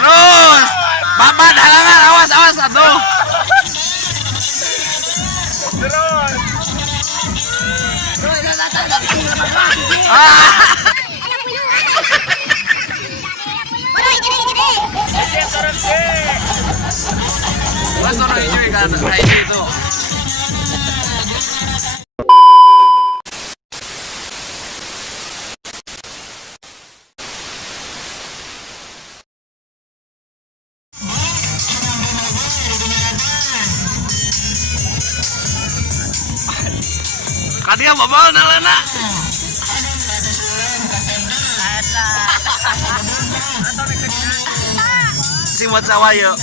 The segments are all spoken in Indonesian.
Terus. Bapak halangan, awas awas atuh. Mas orang hijau kan, kayak itu. Kadia babal nalena. Simot sawayo.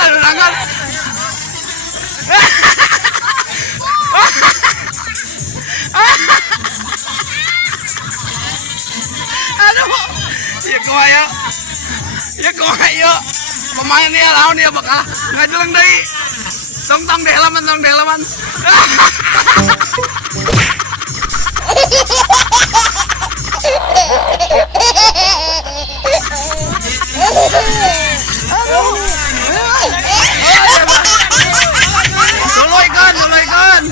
Udangan. Aduh, ya kumayo. Pemain dia lawan dia bakal ngajeleng deui. Tong deh halaman. Duluikan.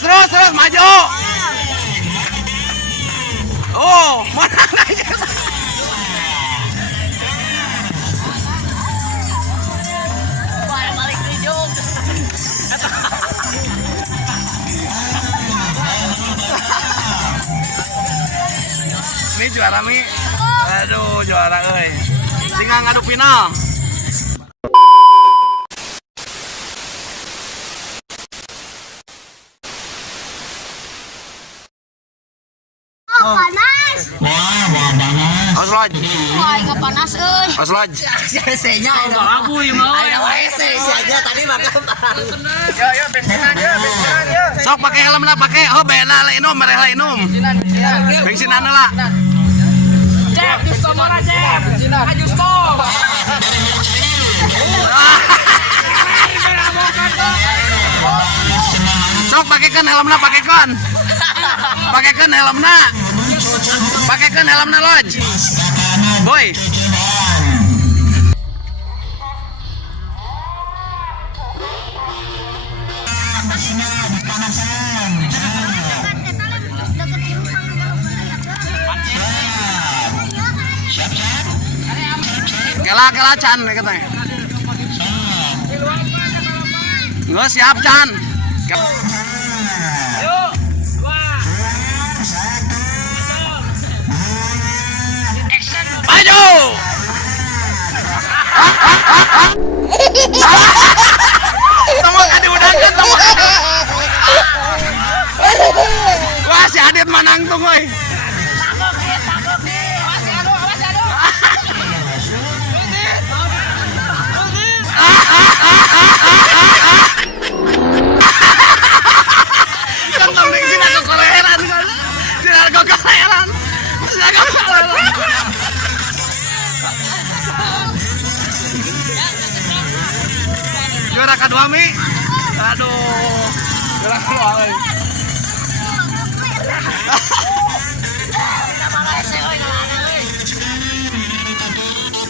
Terus maju. Oh, mana aja. Balik hijau. Ini juara mi. Aduh, juara euy. Singa ngadu final. Panas. Wah, panas. Aslaj. Wah, enggak panas euy. Aslaj. CC-nya aku yang mau. Ada WC aja tadi makan. Yo bensinan yo. Sok pakai helmna pakai. Oh, bena la inum, mereh la inum. Bensinan lah. Cep, justo mana cep? Aju stop. Sok pakaikan helmna pakaikan helmna lodge boy. Kela Chan katanya. Nggak siap Chan. Maju. Tunggu kan diudangkan tunggu. Wah si Adit menang tuh woy. gerak kedua mi. Aduh. Gerak kedua euy.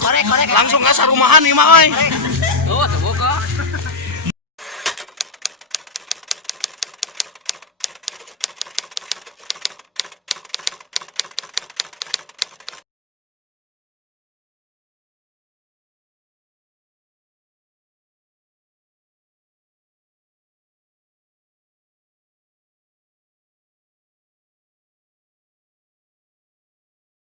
Korek. Langsung ke sarumahan nih mah euy.